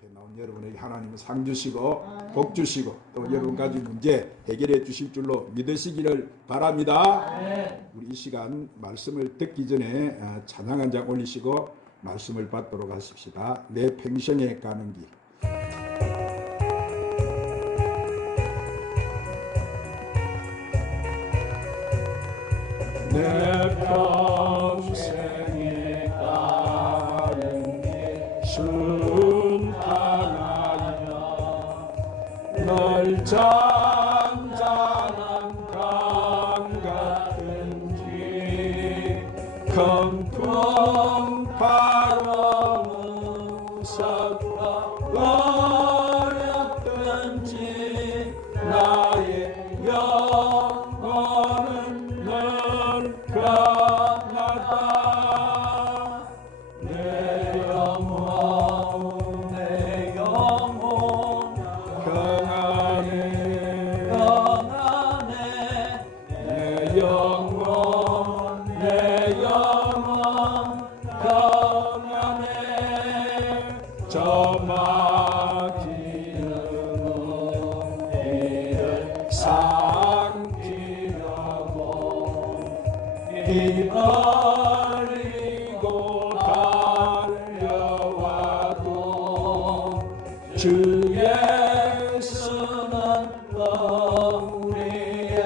앞에 나온 여러분에게 하나님은 상 주시고 복 주시고 또 여러분 가진 문제 해결해 주실 줄로 믿으시기를 바랍니다. 우리 이 시간 말씀을 듣기 전에 찬양 한 장 올리시고 말씀을 받도록 하십시다. 내 평생에 가는 길. 내 평생에 가는 길 순탄하여 널 잔잔한 강 같은 길 confirm 바람은 섞어 어렵든지 나의 영혼은 늘 편하다. 내 영혼 평안해 내 영혼 평안해 저 막히는 이를 삼키려고 이 멀리고 달려와도 주 예수는 우리의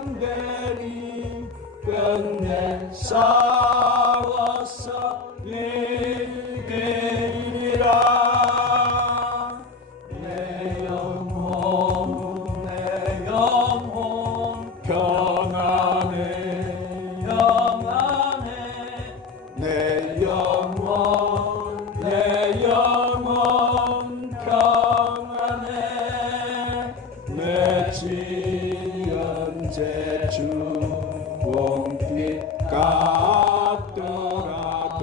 대장되니 끝내 싸워서 이기리라. 내 영혼 평안해 내 영혼 평안해 내 지연제 주홍빛 같더라도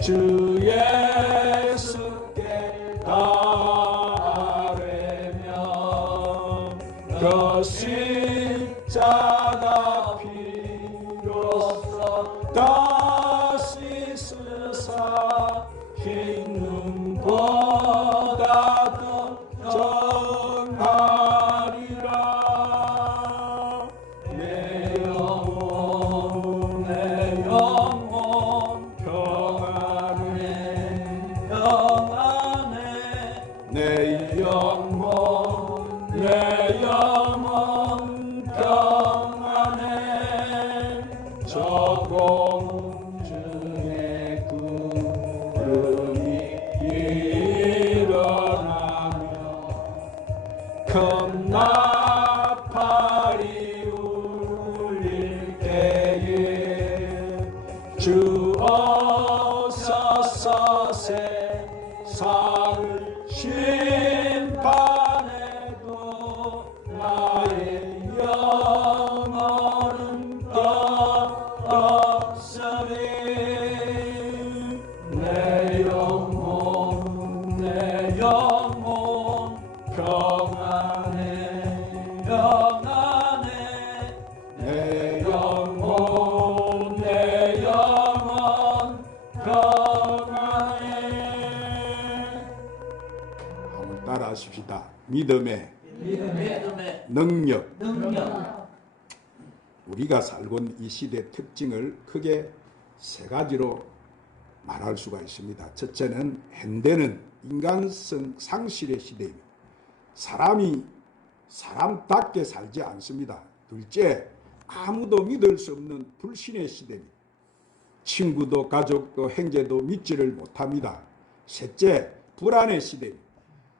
주 예수께 따르면 그 십자가 피로써 다시 쓰사 흰 눈보다 더 정하리라. 내 영혼 평안해 내 영혼 평안해 저 공중의 구름이 일어나며 큰 나팔이 울릴 때에 주 오소서 세상을 심판해도 나의 영혼은 떠없으리. 내 영혼 평안해 내 영혼 평안해. 한번 따라 하십시다. 믿음의 능력. 우리가 살고 있는 이 시대의 특징을 크게 세 가지로 말할 수가 있습니다. 첫째는 현대는 인간성 상실의 시대입니다. 사람이 사람답게 살지 않습니다. 둘째, 아무도 믿을 수 없는 불신의 시대입니다. 친구도 가족도 형제도 믿지를 못합니다. 셋째, 불안의 시대입니다.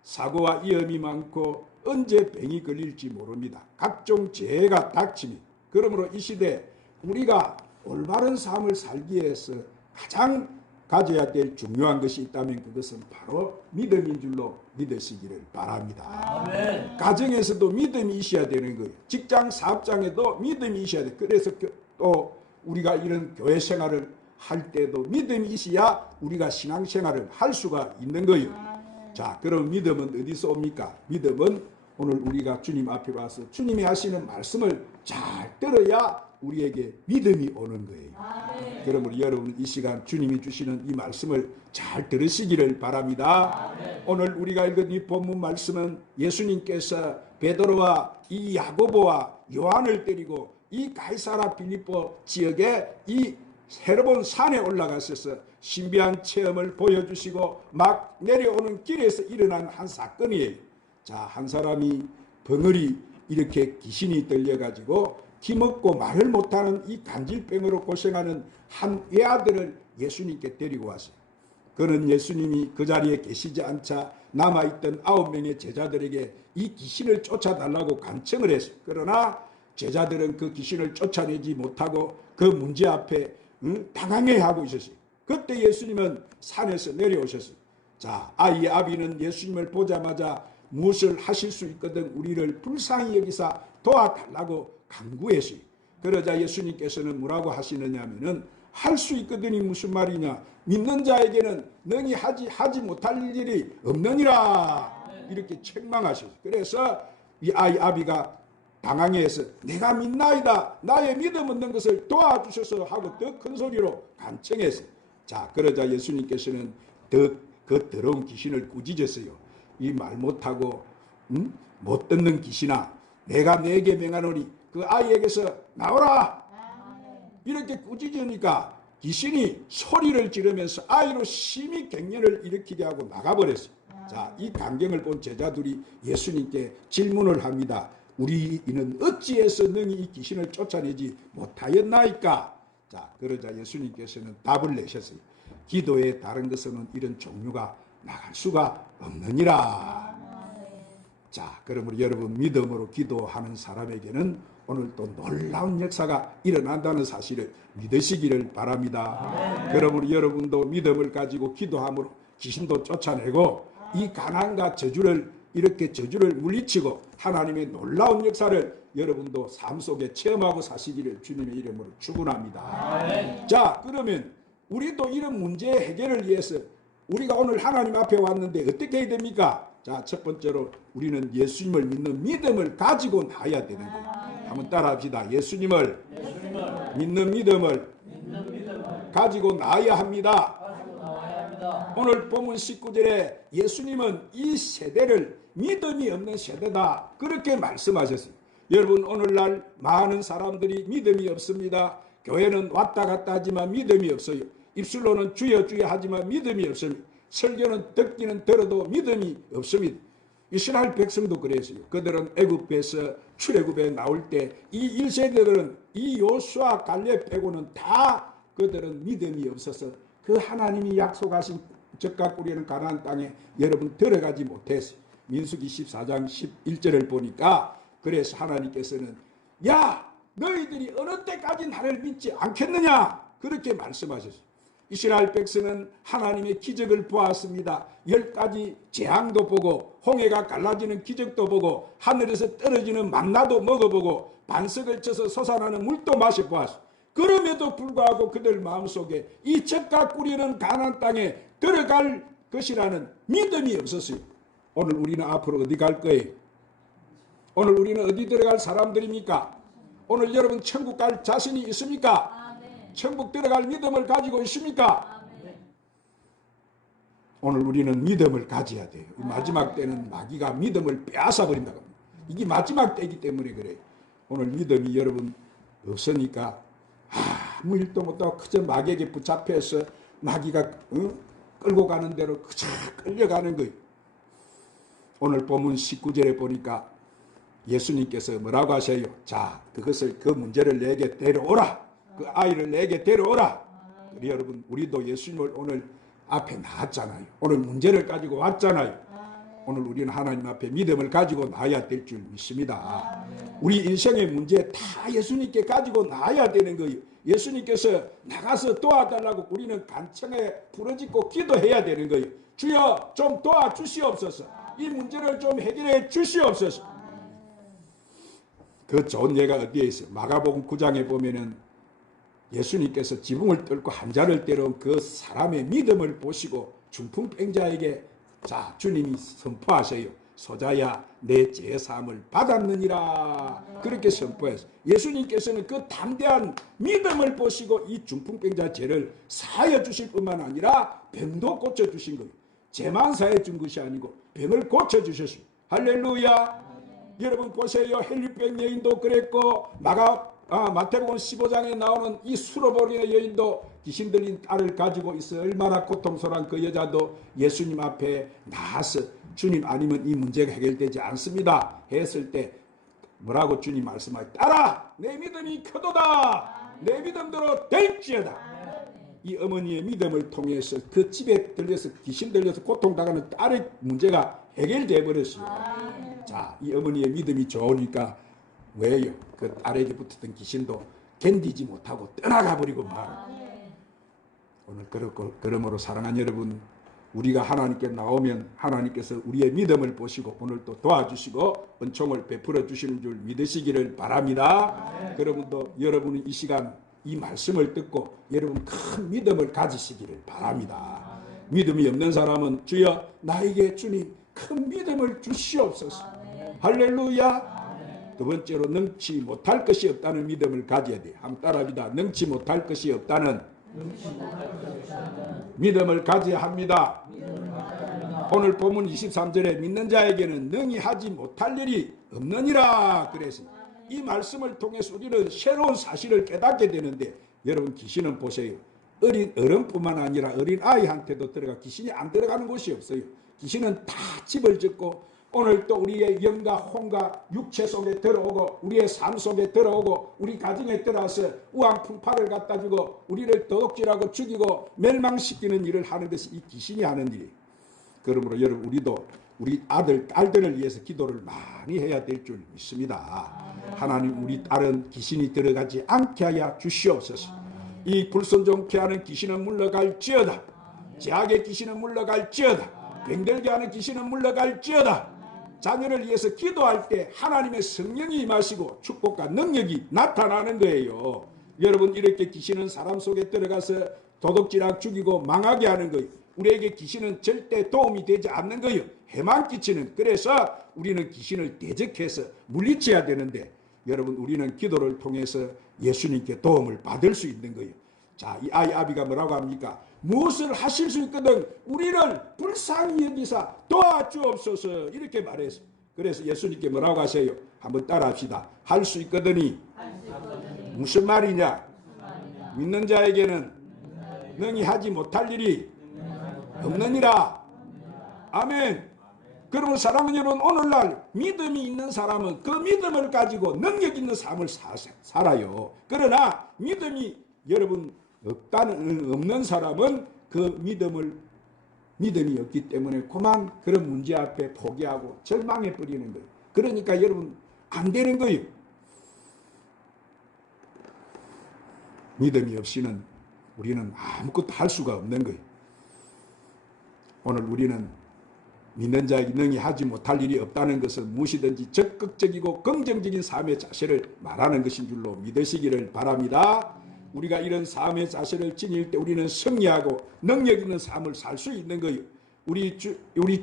사고와 위험이 많고 언제 병이 걸릴지 모릅니다. 각종 재해가 닥칩니다. 그러므로 이 시대 우리가 올바른 삶을 살기 위해서 가장 가져야 될 중요한 것이 있다면 그것은 바로 믿음인 줄로 믿으시기를 바랍니다. 아멘. 가정에서도 믿음이 있어야 되는 거예요. 직장 사업장에도 믿음이 있어야 돼요. 그래서 또 우리가 이런 교회 생활을 할 때도 믿음이 있어야 우리가 신앙생활을 할 수가 있는 거예요. 자, 그럼 믿음은 어디서 옵니까? 믿음은 오늘 우리가 주님 앞에 와서 주님이 하시는 말씀을 잘 들어야 우리에게 믿음이 오는 거예요. 그러므로 여러분 이 시간 주님이 주시는 이 말씀을 잘 들으시기를 바랍니다. 오늘 우리가 읽은 이 본문 말씀은 예수님께서 베드로와 이 야고보와 요한을 데리고 이 가이사라 빌립보 지역에 이 헤르본 산에 올라가셔서 신비한 체험을 보여주시고 막 내려오는 길에서 일어난 한 사건이에요. 자, 한 사람이 벙어리 이렇게 귀신이 들려가지고 기먹고 말을 못하는 이 간질병으로 고생하는 한 외아들을 예수님께 데리고 왔어요. 그는 예수님이 그 자리에 계시지 않자 남아있던 9명의 제자들에게 이 귀신을 쫓아달라고 간청을 했어요. 그러나 제자들은 그 귀신을 쫓아내지 못하고 그 문제 앞에 당황해하고 있었어요. 그때 예수님은 산에서 내려오셨어요. 자, 아이의 아비는 예수님을 보자마자 무엇을 하실 수 있거든 우리를 불쌍히 여기사 도와달라고 간구했어요. 그러자 예수님께서는 뭐라고 하시느냐 하면은 할 수 있거든이 무슨 말이냐, 믿는 자에게는 능히 하지 못할 일이 없느니라 이렇게 책망하셨어요. 그래서 이 아이 아비가 당황해서 내가 믿나이다, 나의 믿음 없는 것을 도와주셔서 하고 더 큰 소리로 간청했어요. 자, 그러자 예수님께서는 그 더러운 귀신을 꾸짖었어요. 이 말 못하고 못 듣는 귀신아, 내가 네게 명하노니 그 아이에게서 나오라. 이렇게 꾸짖으니까 귀신이 소리를 지르면서 아이로 심히 갱년을 일으키게 하고 나가버렸어요. 자, 이 광경을 본 제자들이 예수님께 질문을 합니다. 우리는 어찌해서 능히 이 귀신을 쫓아내지 못하였나이까? 자, 그러자 예수님께서는 답을 내셨어요. 기도에 다른 것은 이런 종류가 나갈 수가 없느니라. 자, 그러므로 여러분 믿음으로 기도하는 사람에게는 오늘 또 놀라운 역사가 일어난다는 사실을 믿으시기를 바랍니다. 그러므로 여러분도 믿음을 가지고 기도함으로 귀신도 쫓아내고 이 가난과 저주를 물리치고 하나님의 놀라운 역사를 여러분도 삶 속에 체험하고 사시기를 주님의 이름으로 축원합니다. 자, 그러면 우리도 이런 문제 해결을 위해서 우리가 오늘 하나님 앞에 왔는데 어떻게 해야 됩니까? 자, 첫 번째로 우리는 예수님을 믿는 믿음을 가지고 나야 되는 거예요. 한번 따라 합시다. 예수님을 믿는 믿음을 가지고 나야 합니다. 오늘 본문 19절에 예수님은 이 세대를 믿음이 없는 세대다 그렇게 말씀하셨어요. 여러분, 오늘날 많은 사람들이 믿음이 없습니다. 교회는 왔다 갔다 하지만 믿음이 없어요. 입술로는 주여 주여 하지만 믿음이 없습니다. 설교는 듣기는 들어도 믿음이 없습니다. 이스라엘 백성도 그랬어요. 그들은 애굽에서 출애굽에 나올 때 이 1세대들은 이 요수아 갈렙 빼고는 다 그들은 믿음이 없어서 그 하나님이 약속하신 젖과 꿀이는 가나안 땅에 여러분 들어가지 못했어요. 민수기 14장 11절을 보니까 그래서 하나님께서는 야, 너희들이 어느 때까지 나를 믿지 않겠느냐 그렇게 말씀하셨어요. 이스라엘 백성은 하나님의 기적을 보았습니다. 10가지 재앙도 보고 홍해가 갈라지는 기적도 보고 하늘에서 떨어지는 만나도 먹어보고 반석을 쳐서 솟아나는 물도 마셔보았습니다. 그럼에도 불구하고 그들 마음속에 이 젖과 꿀이는 가나안 땅에 들어갈 것이라는 믿음이 없었어요. 오늘 우리는 앞으로 어디 갈 거예요? 오늘 우리는 어디 들어갈 사람들입니까? 오늘 여러분 천국 갈 자신이 있습니까? 천국 들어갈 믿음을 가지고 있습니까? 오늘 우리는 믿음을 가져야 돼요. 마지막 때는 마귀가 믿음을 빼앗아 버린다고 합니다. 이게 마지막 때이기 때문에 그래요. 오늘 믿음이 여러분 없으니까 아무 일도 못하고 그저 마귀에게 붙잡혀서 마귀가 끌고 가는 대로 그저 끌려가는 거예요. 오늘 본문 19절에 보니까 예수님께서 뭐라고 하셔요? 자, 그 문제를 내게 데려오라. 그 아이를 내게 데려오라. 그래, 여러분, 우리도 예수님을 오늘 앞에 나왔잖아요. 오늘 문제를 가지고 왔잖아요. 오늘 우리는 하나님 앞에 믿음을 가지고 나야 될 줄 믿습니다. 우리 인생의 문제 다 예수님께 가지고 나야 되는 거예요. 예수님께서 나가서 도와달라고 우리는 간청에 부르짖고 기도해야 되는 거예요. 주여 좀 도와주시옵소서. 이 문제를 좀 해결해 주시옵소서. 그 좋은 예가 어디에 있어요? 마가복음 9장에 보면은 예수님께서 지붕을 뚫고 한자를 때려온 그 사람의 믿음을 보시고 중풍병자에게 자, 주님이 선포하세요. 소자야 내 죄사함을 받았느니라. 그렇게 선포해서 예수님께서는 그 담대한 믿음을 보시고 이 중풍병자 죄를 사하여 주실 뿐만 아니라 병도 고쳐주신 거예요. 죄만 사해 준 것이 아니고 병을 고쳐주셨습니다. 할렐루야. 여러분 보세요. 헬리병 여인도 그랬고 마태복음 15장에 나오는 이 수로보리의 여인도 귀신 들린 딸을 가지고 있어 얼마나 고통스러운 그 여자도 예수님 앞에 나와서 주님 아니면 이 문제가 해결되지 않습니다 했을 때 뭐라고 주님 말씀하셨? 딸아 내 믿음이 크도다. 내 믿음대로 될지어다. 이 어머니의 믿음을 통해서 그 집에 들려서 귀신 들려서 고통당하는 딸의 문제가 해결돼 버렸어요. 자, 이 어머니의 믿음이 좋으니까 왜요? 그 딸에게 붙었던 귀신도 견디지 못하고 떠나가 버리고 말. 오늘 그러므로 사랑하는 여러분, 우리가 하나님께 나오면 하나님께서 우리의 믿음을 보시고 오늘 또 도와주시고 은총을 베풀어 주시는 줄 믿으시기를 바랍니다. 여러분도 여러분이 이 시간 이 말씀을 듣고 여러분 큰 믿음을 가지시기를 바랍니다. 믿음이 없는 사람은 주여 나에게 주님 큰 믿음을 주시옵소서. 할렐루야. 두 번째로 능치 못할 것이 없다는 믿음을 가져야 돼. 한번 따라합니다. 능치 못할 것이 없다는 믿음을 가져야 합니다. 오늘 본문 23절에 믿는 자에게는 능히 하지 못할 일이 없느니라 그랬습니다. 이 말씀을 통해서 우리는 새로운 사실을 깨닫게 되는데 여러분 귀신은 보세요. 어린 어른뿐만 아니라 어린 아이한테도 들어가 귀신이 안 들어가는 곳이 없어요. 귀신은 다 집을 짓고 오늘 또 우리의 영과 혼과 육체 속에 들어오고 우리의 삶 속에 들어오고 우리 가정에 들어와서 우왕풍파를 갖다 주고 우리를 도둑질하고 죽이고 멸망시키는 일을 하는 것이 이 귀신이 하는 일이에요. 그러므로 여러분 우리도 우리 아들, 딸들을 위해서 기도를 많이 해야 될 줄 믿습니다. 하나님 우리 딸은 귀신이 들어가지 않게 하여 주시옵소서. 이 불순종케 하는 귀신은 물러갈지어다. 제약의 귀신은 물러갈지어다. 병들게 하는 귀신은 물러갈지어다. 자녀를 위해서 기도할 때 하나님의 성령이 임하시고 축복과 능력이 나타나는 거예요. 여러분 이렇게 귀신은 사람 속에 들어가서 도둑질하고 죽이고 망하게 하는 거예요. 우리에게 귀신은 절대 도움이 되지 않는 거예요. 해만 끼치는. 그래서 우리는 귀신을 대적해서 물리쳐야 되는데 여러분 우리는 기도를 통해서 예수님께 도움을 받을 수 있는 거예요. 자, 이 아이 아비가 뭐라고 합니까? 무엇을 하실 수 있거든 우리를 불쌍히 여기사 도와주옵소서 이렇게 말했어. 그래서 예수님께 뭐라고 하세요? 한번 따라합시다. 할 수 있거든이 무슨 말이냐? 믿는 자에게는 능히 하지 못할 일이 없느니라. 아멘. 그러면 사랑하는 여러분 오늘날 믿음이 있는 사람은 그 믿음을 가지고 능력 있는 삶을 살아요. 그러나 믿음이 여러분 없는 사람은 그 믿음이 없기 때문에 그만 그런 문제 앞에 포기하고 절망해 버리는 거예요. 그러니까 여러분 안 되는 거예요. 믿음이 없이는 우리는 아무것도 할 수가 없는 거예요. 오늘 우리는 믿는 자에게 능히 하지 못할 일이 없다는 것은 무엇이든지 적극적이고 긍정적인 삶의 자세를 말하는 것인 줄로 믿으시기를 바랍니다. 우리가 이런 삶의 자세를 지닐 때 우리는 승리하고 능력 있는 삶을 살 수 있는 거예요. 우리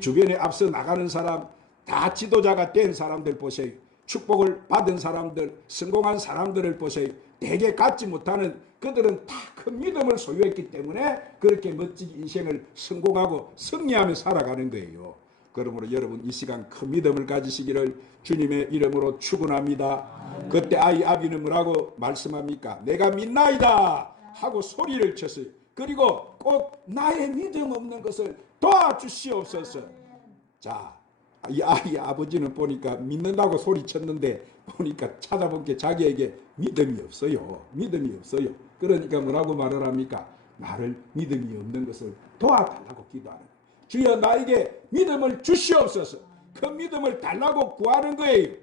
주변에 앞서 나가는 사람, 다 지도자가 된 사람들 보세요. 축복을 받은 사람들, 성공한 사람들을 보세요. 대개 갖지 못하는 그들은 다 큰 믿음을 소유했기 때문에 그렇게 멋지게 인생을 성공하고 승리하며 살아가는 거예요. 그러므로 여러분 이 시간 큰 믿음을 가지시기를 주님의 이름으로 축원합니다. 그때 아이 아비는 뭐라고 말씀합니까? 내가 믿나이다 하고 소리를 쳤어요. 그리고 꼭 나의 믿음 없는 것을 도와주시옵소서. 자, 이 아이 아버지는 보니까 믿는다고 소리쳤는데 보니까 찾아본 게 자기에게 믿음이 없어요. 믿음이 없어요. 그러니까 뭐라고 말을 합니까? 나를 믿음이 없는 것을 도와달라고 기도하는 거예요. 주여 나에게 믿음을 주시옵소서. 그 믿음을 달라고 구하는 거예요.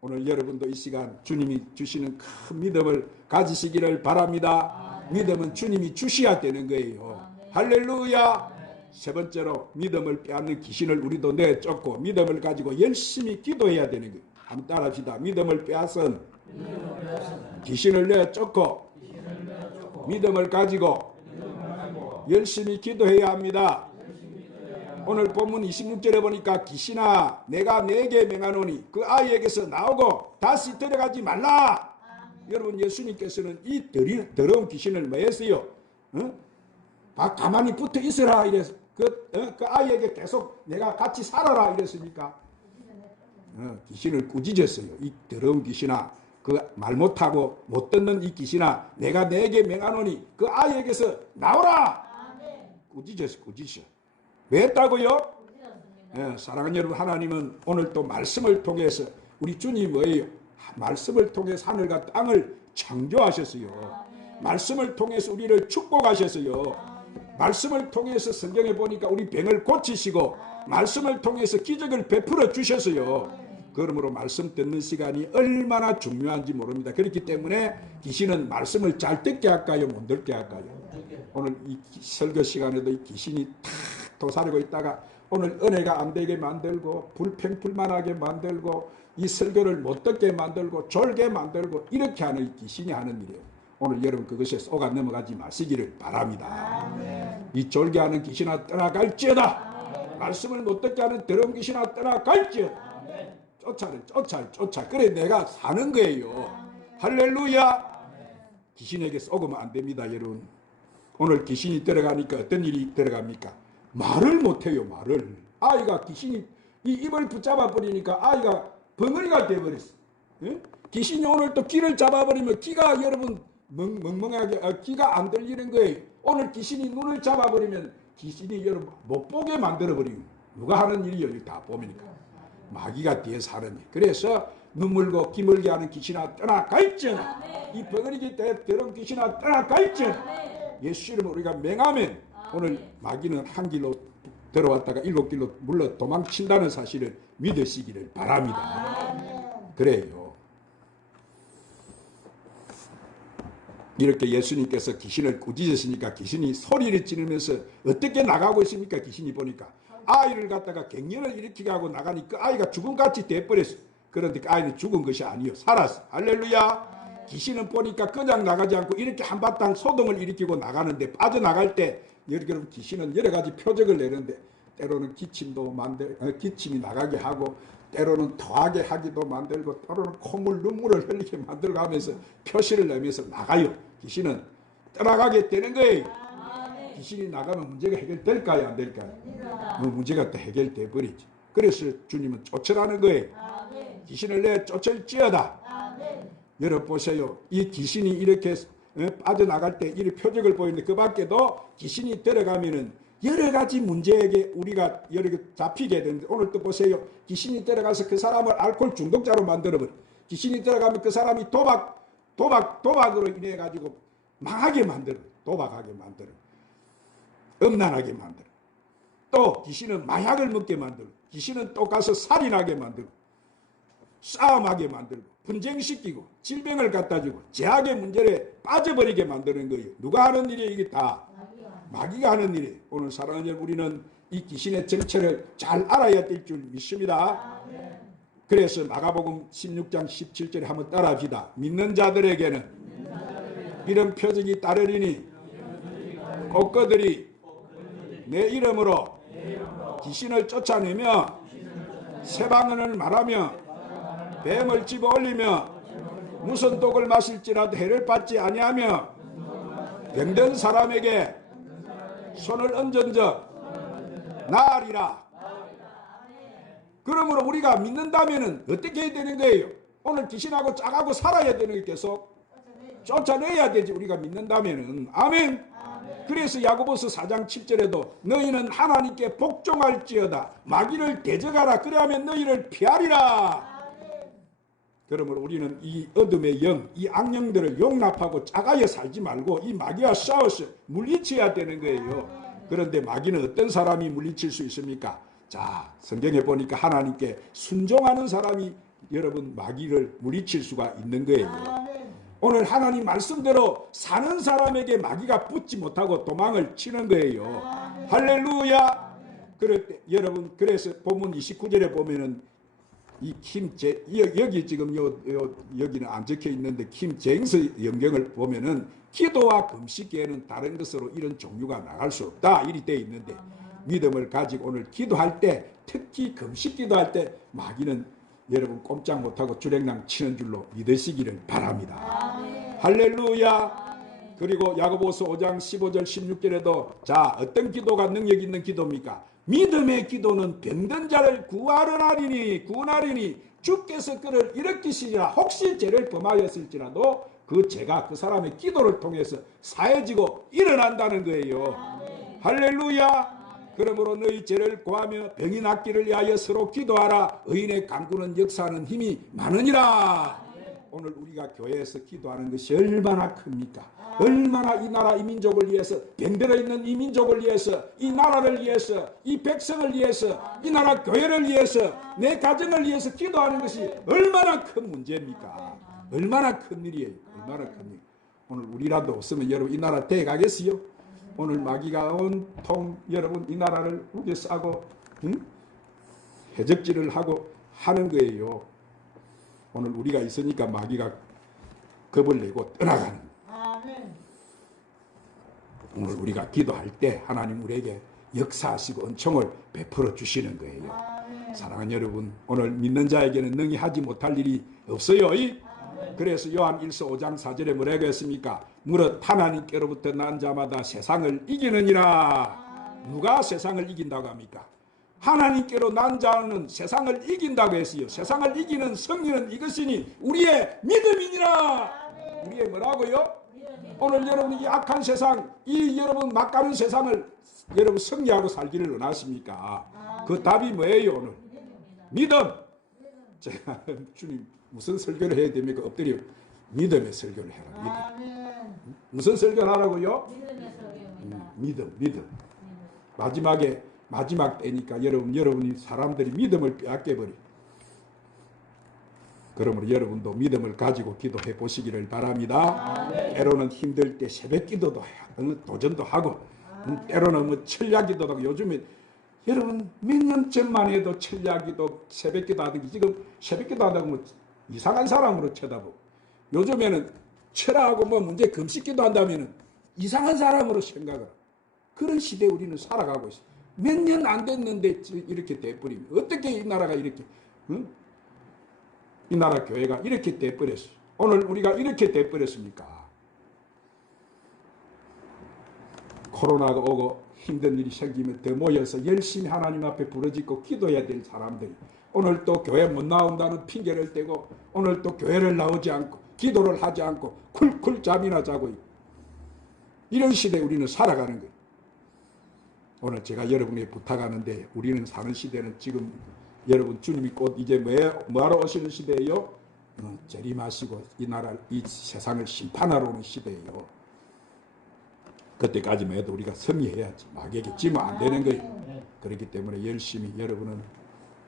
오늘 여러분도 이 시간 주님이 주시는 큰 믿음을 가지시기를 바랍니다. 믿음은 주님이 주셔야 되는 거예요. 할렐루야. 세 번째로 믿음을 빼앗는 귀신을 우리도 내쫓고 믿음을 가지고 열심히 기도해야 되는 거예요. 한번 따라합시다. 믿음을 빼앗은 귀신을 내쫓고 믿음을 가지고 열심히 기도해야 합니다. 오늘 본문 26절에 보니까 귀신아 내가 네게 명하노니 그 아이에게서 나오고 다시 들어가지 말라. 여러분 예수님께서는 이 더러운 귀신을 뭐 했어요? 가만히 붙어 있으라 이래서 그 아이에게 계속 내가 같이 살아라 이랬습니까? 귀신을 꾸짖었어요. 이 더러운 귀신아, 그 말 못하고 못 듣는 이 귀신아, 내가 내게 명하노니 그 아이에게서 나오라. 꾸짖었어. 왜 했다고요? 사랑하는 여러분, 하나님은 오늘 또 말씀을 통해서 우리 주님이 뭐예요? 말씀을 통해서 하늘과 땅을 창조하셨어요. 말씀을 통해서 우리를 축복하셨어요. 말씀을 통해서 성경에 보니까 우리 병을 고치시고 말씀을 통해서 기적을 베풀어 주셨어요. 그러므로 말씀 듣는 시간이 얼마나 중요한지 모릅니다. 그렇기 때문에 귀신은 말씀을 잘 듣게 할까요? 못 듣게 할까요? 오늘 이 설교 시간에도 이 귀신이 탁 도사리고 있다가 오늘 은혜가 안 되게 만들고 불평불만하게 만들고 이 설교를 못 듣게 만들고 졸게 만들고 이렇게 하는 이 귀신이 하는 일이에요. 오늘 여러분 그것에 속아 넘어가지 마시기를 바랍니다. 아멘. 이 졸게 하는 귀신아 떠나갈지어다. 아멘. 말씀을 못 듣게 하는 더러운 귀신아 떠나갈지어다. 쫓아. 그래 내가 사는 거예요. 아멘. 할렐루야. 아멘. 귀신에게 속으면 안 됩니다. 여러분 오늘 귀신이 들어가니까 어떤 일이 들어갑니까? 말을 못해요. 말을. 아이가 귀신이 이 입을 붙잡아 버리니까 아이가 벙어리가 돼버렸어. 귀신이 오늘 또 귀를 잡아버리면 귀가 여러분 멍멍하게 귀가 안 들리는 거예요. 오늘 귀신이 눈을 잡아버리면 귀신이 여러분 못 보게 만들어버리고 누가 하는 일이요? 다 보니까 마귀가 뒤에서 하는 일. 그래서 눈물고 귀물게 하는 귀신아 떠나갈지어다. 이 벙어리기 때문에 더러운 귀신아 떠나갈지어다. 예수 이름으로 우리가 맹하면 오늘 마귀는 한 길로 들어왔다가 7길로 물러 도망친다는 사실을 믿으시기를 바랍니다. 그래요. 이렇게 예수님께서 귀신을 꾸짖으시니까 귀신이 소리를 지르면서 어떻게 나가고 있습니까? 귀신이 보니까 아이를 갖다가 갱년을 일으키게 하고 나가니 그 아이가 죽음같이 돼버렸어. 그런데 그 아이는 죽은 것이 아니요 살았어. 할렐루야. 귀신은 보니까 그냥 나가지 않고 이렇게 한바탕 소동을 일으키고 나가는데 빠져나갈 때 여러분 귀신은 여러 가지 표적을 내는데 때로는 기침이 나가게 하고 때로는 더하게 하기도 만들고 때로는 콧물 눈물을 흘리게 만들고 하면서 표시를 내면서 나가요. 귀신은 떠나가게 되는 거예요. 귀신이 나가면 문제가 해결될까요? 안 될까요? 문제가 또 해결돼 버리지. 그래서 주님은 쫓으라는 거예요. 귀신을 내 쫓을지어다. 여러분 보세요. 이 귀신이 이렇게 빠져나갈 때 이 표적을 보이는데 그 밖에도 귀신이 들어가면은 여러 가지 문제에게 우리가 여러 개 잡히게 되는데 오늘 또 보세요. 귀신이 들어가서 그 사람을 알코올 중독자로 만들어버려. 귀신이 들어가면 그 사람이 도박으로 인해 가지고 망하게 만들어. 도박하게 만들어. 음란하게 만들어. 또 귀신은 마약을 먹게 만들어. 귀신은 또 가서 살인하게 만들고 싸움하게 만들고 분쟁시키고 질병을 갖다주고 제약의 문제에 빠져버리게 만드는 거예요. 누가 하는 일이에요? 이게 다 마귀가 하는 일이에요. 오늘 사랑하는 여러분, 우리는 이 귀신의 정체를 잘 알아야 될 줄 믿습니다. 그래서 마가복음 16장 17절에 한번 따라합시다. 믿는 자들에게는 이런 표적이 따르리니 곧 그들이 내 이름으로 귀신을 쫓아내며 새방언을 말하며 뱀을 집어 올리며 무슨 독을 마실지라도 해를 받지 아니하며 병든 사람에게 손을 얹은 적 나으리라. 그러므로 우리가 믿는다면 어떻게 해야 되는 거예요? 오늘 귀신하고 짝하고 살아야 되는 게 계속 쫓아내야 되지. 우리가 믿는다면. 아멘. 그래서 야고보서 4장 7절에도 너희는 하나님께 복종할지어다 마귀를 대적하라 그리하면 너희를 피하리라. 그러므로 우리는 이 어둠의 영, 이 악령들을 용납하고 작아여 살지 말고 이 마귀와 싸워서 물리쳐야 되는 거예요. 그런데 마귀는 어떤 사람이 물리칠 수 있습니까? 자, 성경에 보니까 하나님께 순종하는 사람이 여러분 마귀를 물리칠 수가 있는 거예요. 오늘 하나님 말씀대로 사는 사람에게 마귀가 붙지 못하고 도망을 치는 거예요. 할렐루야. 그럴 때 여러분, 그래서 본문 29절에 보면은 이 여기 지금 여기는 안 적혀 있는데 김제임스 연경을 보면은 기도와 금식 외에는 다른 것으로 이런 종류가 나갈 수 없다 이리 돼 있는데 믿음을 가지고 오늘 기도할 때, 특히 금식 기도할 때 마귀는 여러분 꼼짝 못하고 주랭랑 치는 줄로 믿으시기를 바랍니다. 할렐루야. 그리고 야고보서 5장 15절 16절에도 자, 어떤 기도가 능력 있는 기도입니까? 믿음의 기도는 병든 자를 구원하리니 주께서 그를 일으키시리라. 혹시 죄를 범하였을지라도 그 죄가 그 사람의 기도를 통해서 사해지고 일어난다는 거예요. 할렐루야. 그러므로 너희 죄를 고하며 병이 낫기를 위하여 서로 기도하라. 의인의 간구는 역사하는 힘이 많으니라. 오늘 우리가 교회에서 기도하는 것이 얼마나 큽니까? 얼마나 이 나라 이 민족을 위해서, 병들어 있는 이 민족을 위해서, 이 나라를 위해서, 이 백성을 위해서, 이 나라 교회를 위해서, 내 가정을 위해서 기도하는 것이 얼마나 큰 문제입니까? 얼마나 큰 일이에요. 얼마나 큰 일. 오늘 우리라도 없으면 여러분 이 나라 대가겠어요? 오늘 마귀가 온통 여러분 이 나라를 우겨 싸고 해적질을 하고 하는 거예요. 오늘 우리가 있으니까 마귀가 겁을 내고 떠나가는. 오늘 우리가 기도할 때 하나님 우리에게 역사하시고 은총을 베풀어 주시는 거예요. 사랑하는 여러분, 오늘 믿는 자에게는 능히 하지 못할 일이 없어요. 그래서 요한 1서 5장 4절에 뭐라고 했습니까? 무릇 하나님께로부터 난 자마다 세상을 이기느니라. 누가 세상을 이긴다고 합니까? 하나님께로 난 자는 세상을 이긴다고 했어요. 세상을 이기는 승리는 이것이니 우리의 믿음이니라. 우리의 뭐라고요? 오늘 여러분 이 악한 세상, 이 여러분 막가는 세상을 여러분 승리하고 살기를 원하십니까? 그 답이 뭐예요? 오늘 믿음. 제가 주님 무슨 설교를 해야 됩니까? 엎드려 믿음의 설교를 해라. 믿음. 무슨 설교를 하라고요? 믿음. 마지막 때니까 여러분이 사람들이 믿음을 빼앗겨버려. 그러므로 여러분도 믿음을 가지고 기도해 보시기를 바랍니다. 때로는 힘들 때 새벽 기도도 해야, 도전도 하고, 때로는 뭐 철야 기도도 하고. 요즘에 여러분 몇 년 전만 해도 철야 기도, 새벽 기도 하던 게 지금 새벽 기도 하다고 뭐 이상한 사람으로 쳐다보고, 요즘에는 철야하고 뭐 문제 금식 기도 한다면은 이상한 사람으로 생각을. 그런 시대에 우리는 살아가고 있어요. 몇 년 안 됐는데 이렇게 돼버리면 어떻게 이 나라가 이렇게, 이 나라 교회가 이렇게 돼버렸어요. 오늘 우리가 이렇게 돼버렸습니까? 코로나가 오고 힘든 일이 생기면 더 모여서 열심히 하나님 앞에 부르짖고 기도해야 될 사람들이 오늘 또 교회 못 나온다는 핑계를 대고 오늘 또 교회를 나오지 않고 기도를 하지 않고 쿨쿨 잠이나 자고 있고, 이런 시대에 우리는 살아가는 거예요. 오늘 제가 여러분에게 부탁하는데, 우리는 사는 시대는 지금 여러분 주님이 곧 이제 뭐하러 오시는 시대예요? 재림하시고 이 나라 이 세상을 심판하러 오는 시대예요. 그때까지만 해도 우리가 승리해야지. 마귀에게 지면 안 되는 거예요. 그렇기 때문에 열심히 여러분은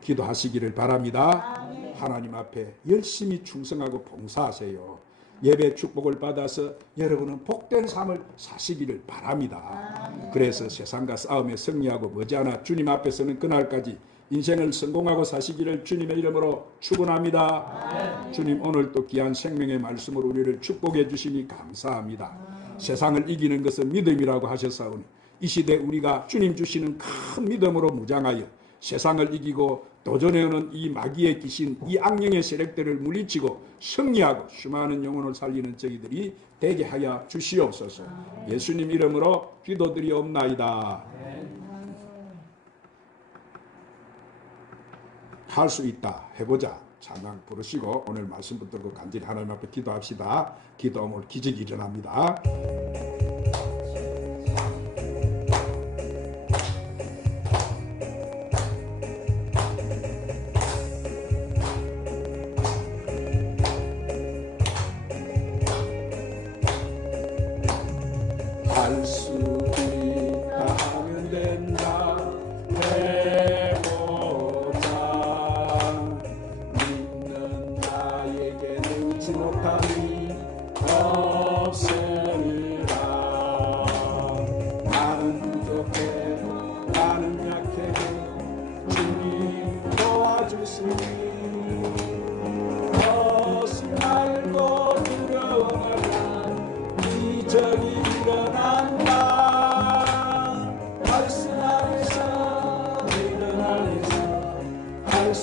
기도하시기를 바랍니다. 하나님 앞에 열심히 충성하고 봉사하세요. 예배 축복을 받아서 여러분은 복된 삶을 사시기를 바랍니다. 그래서 세상과 싸움에 승리하고 머지않아 주님 앞에 서는 그날까지 인생을 성공하고 사시기를 주님의 이름으로 축원합니다. 주님 오늘 또 귀한 생명의 말씀으로 우리를 축복해 주시니 감사합니다. 세상을 이기는 것은 믿음이라고 하셨사오니 이 시대 우리가 주님 주시는 큰 믿음으로 무장하여 세상을 이기고 도전해오는 이 마귀의 귀신, 이 악령의 세력들을 물리치고 승리하고 수많은 영혼을 살리는 저희들이 되게 하여 주시옵소서. 예수님 이름으로 기도드리옵나이다. 할 수 있다. 해보자. 찬양 부르시고 오늘 말씀 붙들고 간절히 하나님 앞에 기도합시다. 기도하면 기적이 일어납니다. 할 수 있다 하면 된다. 해보자. 믿는 나에게 능치 못함이 없으리라.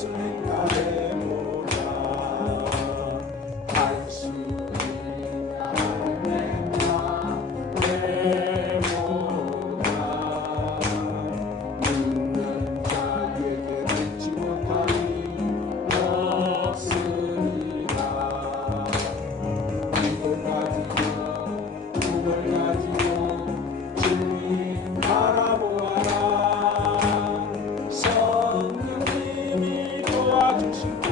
수 있다 해보라. 할 수 있다 해보라. 믿는 자에게 듣지 못하니 없으리라. 이걸 가지고 꿈을 가지고 주님 바라보아라. 성령님이 도와주시고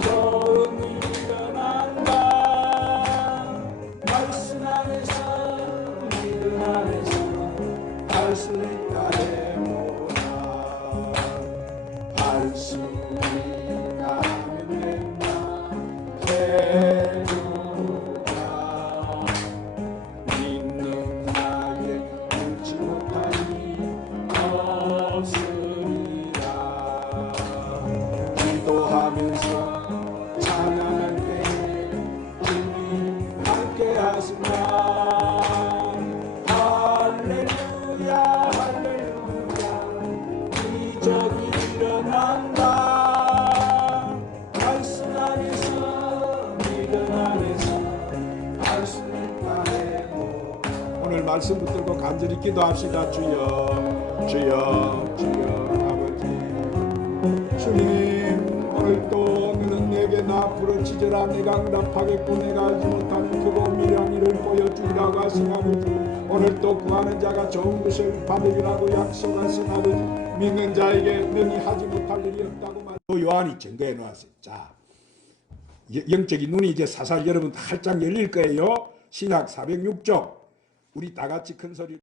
좋은 일이 일어난다. 말씀 안에서 믿음 안에서 할 수 있다 해보라. 할 수 있다 하면 된다 해보라. 믿는 나의 울지 못하니 없으리라. 기도하면서 찬양할 때 주님 함께 하시나. 할렐루야 할렐루야 기적이 일어난다. 말씀 안에서 믿음 안에서 할 수 있다 해보. 오늘 말씀 붙들고 간절히 기도합시다. 주여 주여 주여 아버지 주님, 오늘도 너는 내게 나 부르짖으라 내가 응답하겠고 내가 알지 못하는 크고 미련한 일을 보여주리라고 하신 아버지, 오늘 또 구하는 자가 좋은 것을 받으리라고 약속하신 아버지, 믿는 자에게 능히 하지 못할 일이 없다고 말. 요한이 증거해 놓았어요. 자, 영적인 눈이 이제 사살 여러분 활짝 열릴 거예요. 신약 406쪽 우리 다 같이 큰 소리